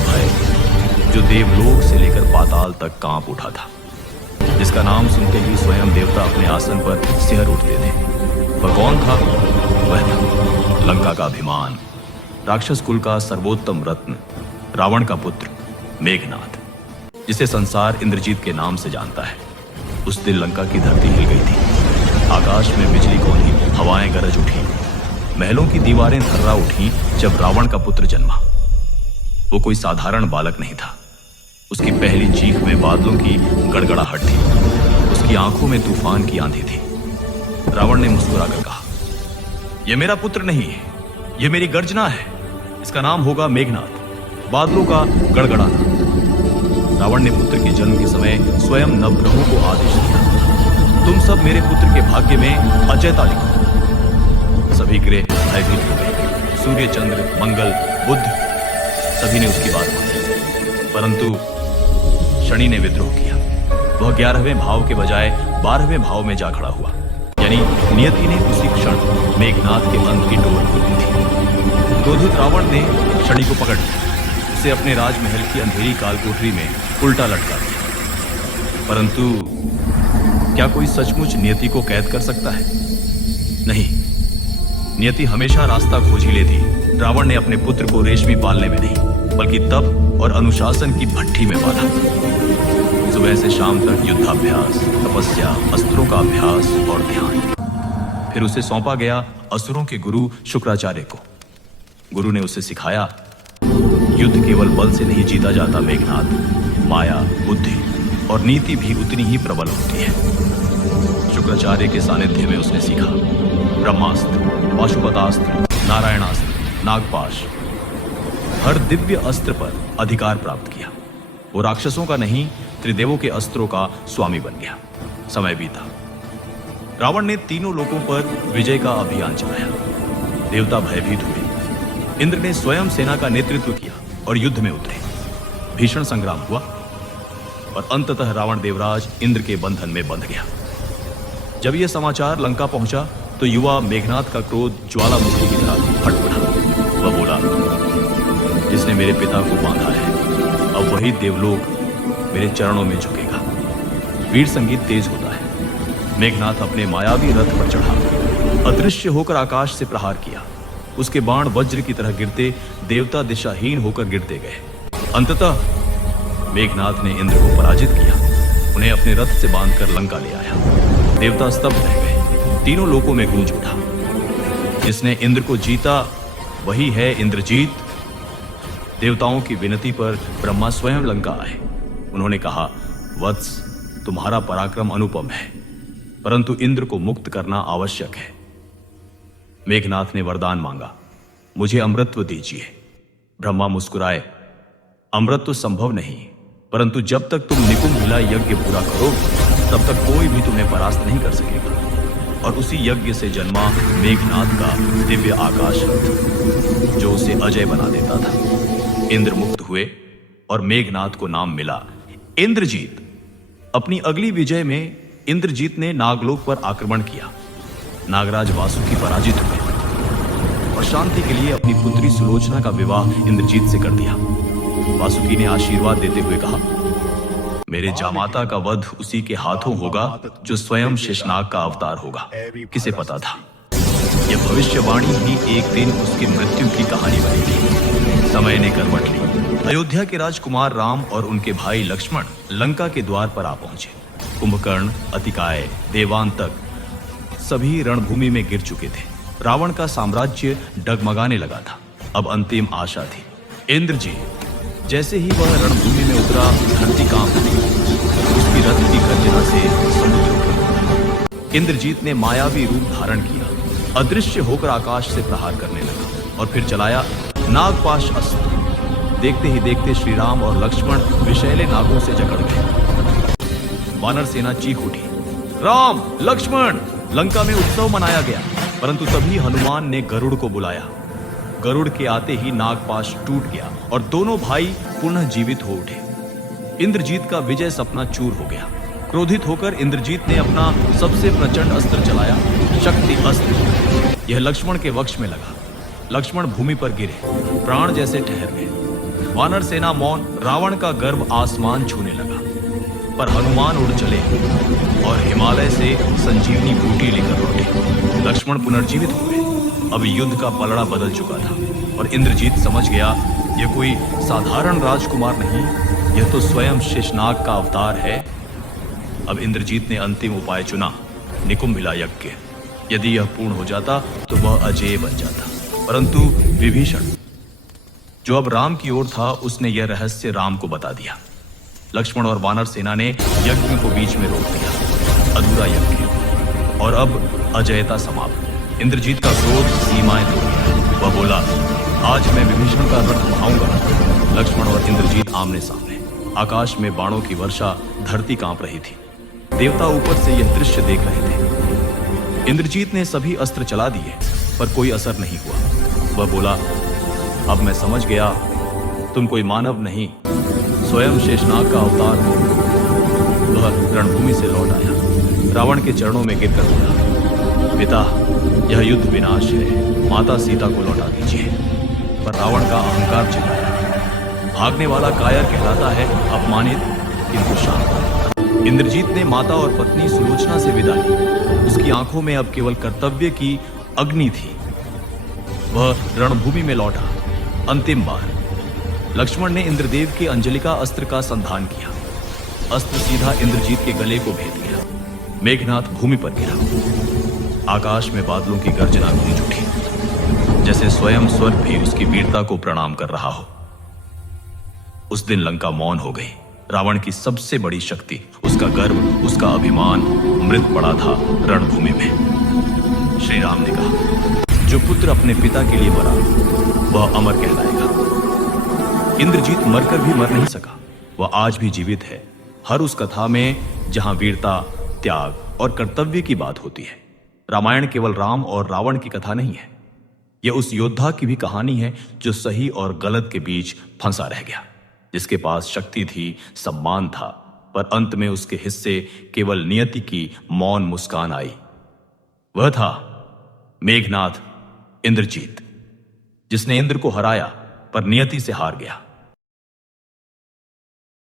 भय जो देवलोक से लेकर पाताल तक कांप उठा था, जिसका नाम सुनते ही स्वयं देवता अपने आसन पर सिहर उठते थे। वह कौन था? वह था लंका का अभिमान, राक्षस कुल का सर्वोत्तम रत्न, रावण का पुत्र मेघनाद, जिसे संसार इंद्रजीत के नाम से जानता है। उस दिन लंका की धरती हिल गई थी, आकाश में बिजली कौंधी, हवाएं गरज उठी, महलों की दीवारें थर्रा उठी जब रावण का पुत्र जन्मा। वो कोई साधारण बालक नहीं था। उसकी पहली चीख में बादलों की गड़गड़ाहट थी, उसकी आंखों में तूफान की आंधी थी। रावण ने मुस्कुराकर कहा, यह मेरा पुत्र नहीं है, यह मेरी गर्जना है। इसका नाम होगा मेघनाद, बादलों का गड़गड़ाना। रावण ने पुत्र के जन्म के समय स्वयं नवग्रहों को आदेश दिया, तुम सब मेरे पुत्र के भाग्य में अजयता लिखो। सभी ग्रह भयभीत हो गए, सूर्य, चंद्र, मंगल, बुध, सभी ने उसकी बात मानी। परंतु शनि ने विद्रोह किया। वह 11वें भाव के बजाय 12वें भाव में जा खड़ा हुआ, यानी नियति ने उसी क्षण मेघनाद के अंत की डोर खोल दी थी। क्रोधित रावण ने शनि को पकड़ लिया, उसे अपने राजमहल की अंधेरी कालकोठरी में उल्टा लटका दिया। परंतु क्या कोई सचमुच नियति को कैद कर सकता है? नहीं, नियति हमेशा रास्ता खोज ही लेती। रावण ने अपने पुत्र को रेशमी पालने में नहीं, बल्कि तप और अनुशासन की भट्ठी में पाला। सुबह से शाम तक युद्धाभ्यास, तपस्या, अस्त्रों का अभ्यास और ध्यान। फिर उसे सौंपा गया असुरों के गुरु शुक्राचार्य को। गुरु ने उसे सिखाया, युद्ध केवल बल से नहीं जीता जाता मेघनाद, माया, बुद्धि और नीति भी उतनी ही प्रबल होती है। शुक्राचार्य के सानिध्य में उसने सीखा ब्रह्मास्त्र, पाशुपतास्त्र, नारायणास्त्र, नागपाश, हर दिव्य अस्त्र पर अधिकार प्राप्त किया। वो राक्षसों का नहीं, त्रिदेवों के अस्त्रों का स्वामी बन गया। समय बीता, रावण ने तीनों लोकों पर विजय का अभियान चलाया। देवता भयभीत हुए। इंद्र ने स्वयं सेना का नेतृत्व किया और युद्ध में उतरे। भीषण संग्राम हुआ और अंततः रावण देवराज इंद्र के बंधन में बंध गया। जब यह समाचार लंका पहुंचा तो युवा मेघनाद का क्रोध ज्वालामुखी की तरह फट पड़ा। वह बोला, जिसने मेरे पिता को बांधा है, अब वही देवलोक मेरे चरणों में झुकेगा। वीर संगीत तेज होता है। मेघनाद अपने मायावी रथ पर चढ़ा, अदृश्य होकर आकाश से प्रहार किया। उसके बाण वज्र की तरह गिरते देवता दिशाहीन होकर गिरते गए। अंततः मेघनाद ने इंद्र को पराजित किया, उन्हें अपने रथ से बांधकर लंका ले आया। देवता स्तब्ध रह गए। तीनों लोकों में गूंज उठा, जिसने इंद्र को जीता वही है इंद्रजीत। देवताओं की विनती पर ब्रह्मा स्वयं लंका आए। उन्होंने कहा, वत्स, तुम्हारा पराक्रम अनुपम है, परंतु इंद्र को मुक्त करना आवश्यक है। मेघनाथ ने वरदान मांगा, मुझे अमृतत्व दीजिए। ब्रह्मा मुस्कुराए, अमृत तो संभव नहीं, परंतु जब तक तुम निकुंभिला यज्ञ पूरा करोगे तब तक कोई भी तुम्हें परास्त नहीं कर सकेगा। और उसी यज्ञ से जन्मा मेघनाद का दिव्य आकाश रथ, जो उसे अजय बना देता था। इंद्र मुक्त हुए और मेघनाद को नाम मिला इंद्रजीत। अपनी अगली विजय में इंद्रजीत ने नागलोक पर आक्रमण किया। नागराज वासुकी पराजित हुए और शांति के लिए अपनी पुत्री सुलोचना का विवाह इंद्रजीत से कर दिया। वासुकी ने आशीर्वाद देते हुए कहा, मेरे जामाता का वध उसी के हाथों होगा जो स्वयं शेषनाग का अवतार होगा। किसे पता था यह भविष्यवाणी ही एक दिन उसकी मृत्यु की कहानी बनेगी। समय ने करवट ली। अयोध्या के राजकुमार राम और उनके भाई लक्ष्मण लंका के द्वार पर आ पहुंचे। कुंभकर्ण, अतिकाय, देवांतक सभी रणभूमि में गिर चुके थे। रावण का साम्राज्य डगमगाने लगा था। अब अंतिम आशा थी, इंद्रजीत। जैसे ही वह रणभूमि में उतरा, धरती कांप उठी। उसकी रथ की गर्जना से समुद्र उठा। इंद्रजीत ने मायावी रूप धारण किया, अदृश्य होकर आकाश से प्रहार करने लगा और फिर चलाया नागपाश अस्त्र। देखते ही देखते श्री राम और लक्ष्मण विषैले नागों से जकड़ गए। वानर सेना चीख उठी, राम, लक्ष्मण! लंका में उत्सव मनाया गया, परंतु तभी हनुमान ने गरुड़ को बुलाया। गरुड़ के आते ही नागपाश टूट गया और दोनों भाई पुनः जीवित हो उठे। इंद्रजीत का विजय सपना चूर हो गया। क्रोधित होकर इंद्रजीत ने अपना सबसे प्रचंड अस्त्र चलाया, शक्ति अस्त्र। यह लक्ष्मण के वक्ष में लगा। लक्ष्मण भूमि पर गिरे, प्राण जैसे ठहर गए। वानर सेना मौन, रावण का गर्व आसमान छूने लगा। पर हनुमान उड़ चले और हिमालय से संजीवनी बूटी लेकर लौटे। लक्ष्मण पुनर्जीवित हुए। अब युद्ध का पलड़ा बदल चुका था और इंद्रजीत समझ गया, यह कोई साधारण राजकुमार नहीं, यह तो स्वयं शेषनाग का अवतार है। अब इंद्रजीत ने अंतिम उपाय चुना, निकुंभिला यज्ञ। यदि यह पूर्ण हो जाता तो वह अजेय बन जाता। परंतु विभीषण, जो अब राम की ओर था, उसने यह रहस्य राम को बता दिया। लक्ष्मण और वानर सेना ने यज्ञ को बीच में रोक दिया, अधूरा यज्ञ, और अब अजयता समाप्त। इंद्रजीत का क्रोध सीमाएं तोड़ गया। वह बोला, आज मैं विभीषण का रथ उठाऊंगा। लक्ष्मण और इंद्रजीत आमने सामने। आकाश में बाणों की वर्षा, धरती कांप रही थी। देवता ऊपर से यह दृश्य देख रहे थे। इंद्रजीत ने सभी अस्त्र चला दिए, पर कोई असर नहीं हुआ। वह बोला, अब मैं समझ गया, तुम कोई मानव नहीं, स्वयं शेषनाग का अवतार हो। वह रणभूमि से लौट आया, रावण के चरणों में गिरकर बोला, पिता, यह युद्ध विनाश है, माता सीता को लौटा दीजिए। पर रावण का अहंकार चिल्लाया, भागने वाला कायर कहलाता है, अपमानित किंतु शांत। इंद्रजीत ने माता और पत्नी सुलोचना से विदा ली। उसकी आंखों में अब केवल कर्तव्य की अग्नि थी। वह रणभूमि में लौटा। अंतिम बार लक्ष्मण ने इंद्रदेव के अंजलिका अस्त्र का संधान किया। अस्त्र सीधा इंद्रजीत के गले को भेद गया। मेघनाथ भूमि पर गिरा। आकाश में बादलों की गर्जना गूंज उठी, जैसे स्वयं स्वर्ग भी उसकी वीरता को प्रणाम कर रहा हो। उस दिन लंका मौन हो गई। रावण की सबसे बड़ी शक्ति, उसका गर्व, उसका अभिमान मृत पड़ा था रणभूमि में। श्री राम ने कहा, जो पुत्र अपने पिता के लिए मरा वह अमर कहलाएगा। इंद्रजीत मरकर भी मर नहीं सका, वह आज भी जीवित है। हर उस कथा में जहां वीरता, त्याग और कर्तव्य की बात होती है। रामायण केवल राम और रावण की कथा नहीं है, यह उस योद्धा की भी कहानी है जो सही और गलत के बीच फंसा रह गया, जिसके पास शक्ति थी, सम्मान था, पर अंत में उसके हिस्से केवल नियति की मौन मुस्कान आई। वह था मेघनाथ, इंद्रजीत, जिसने इंद्र को हराया पर नियति से हार गया।